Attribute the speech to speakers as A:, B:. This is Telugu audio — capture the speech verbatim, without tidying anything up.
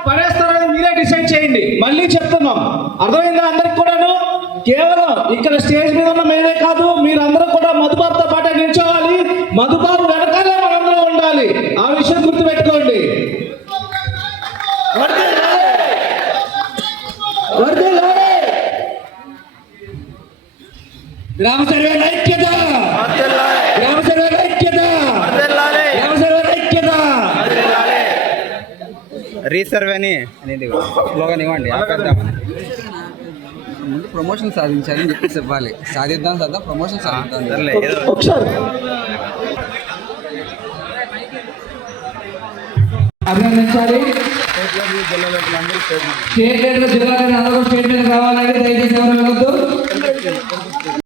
A: పడేస్తారని మీరే డిసైడ్ చేయండి. మళ్ళీ చెప్తున్నాం, అర్థమైందా అందరికి కూడాను? కేవలం ఇక్కడ స్టేజ్ మీద ఉన్న మేమే కాదు, మీరందరూ కూడా మధుబాబుతో పాటే నిల్చోవాలి. మధుబాబు వెనకాలే మనందరం ఉండాలి. ఆ విషయం గుర్తుపెట్టుకోండి.
B: గ్రామ సర్వే ఐక్యత, గ్రామ సర్వే ఐక్యత, గ్రామ సర్వే ఐక్యత.
C: రీసర్వే అని అనేది స్లోగన్ ఇవ్వండి.
D: ముందు ప్రమోషన్ సాధించాలి అని చెప్పేసి ఇవ్వాలి. సాధిద్దాం సాధిద్దాం ప్రమోషన్ సాధిద్దాం.
A: ఒకసారి
B: అభినందించాలి. స్టేట్ లెవెల్ జిల్లా అందరూ స్టేట్ లెవెల్ రావాలని దయచేసి ఎవరు వెళ్ళొద్దు.